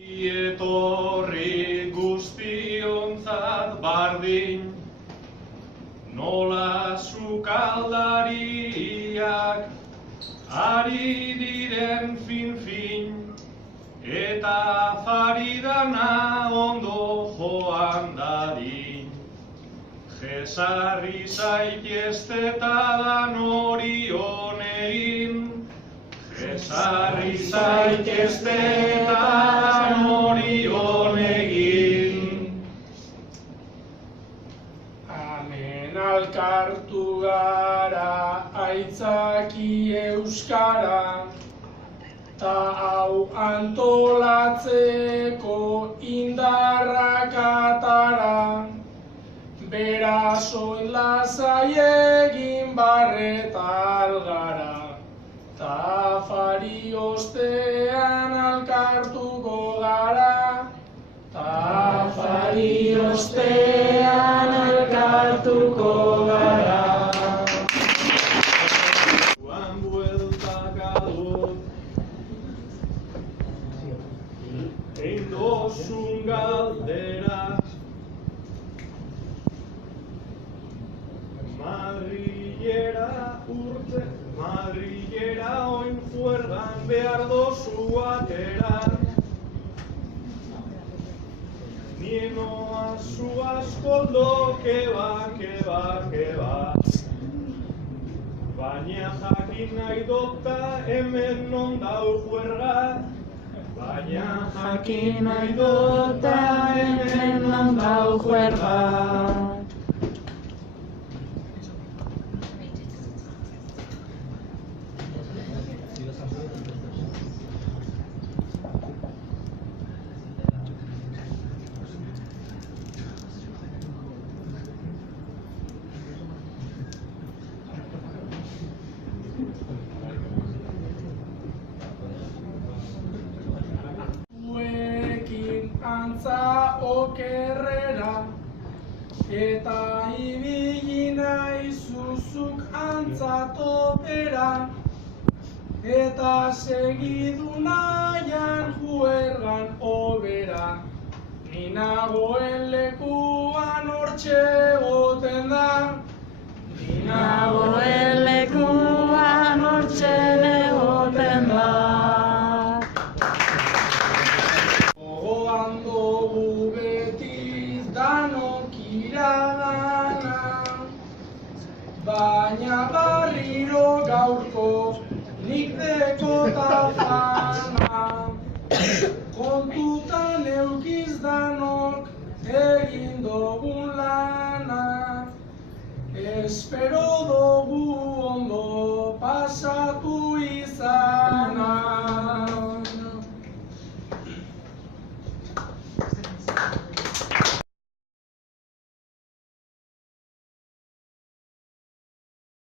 Etorri guztiontzat bardin, nola sukaldariak ari diren fin-fin, eta faridana ondo joan dadin. Jesarri zaitezte tadan orion egin, jesarri zaitezte tadan orion egin. Hemen alkartu gara aitzaki euskara, ta hau antolatzeko indarrak atara, beraz oin lasai egin barreta algara, ta afari ostean alkartuko gara, ta afari ostean alkartuko gara. Juan bueltaka dut, egin dozun galdera, Madrilera oin juergan behar dozu atera. Nienoa zu askoldo, keba. Baina jakin nahi dota hemen non dau juerga. Baina jakin nahi dota hemen non dau juerga. Antza okerrera, eta ibili nahi zuzuk antza topera, eta segidu nahian juergan obera, ni nagoen lekuan hortxe egoten da, ni nagoen lekuan hortxe egoten da. Dugu beti danok iragana, baina barriro gaurko nik dekotafana. Kontutan eukiz danok egin dugun lana, espero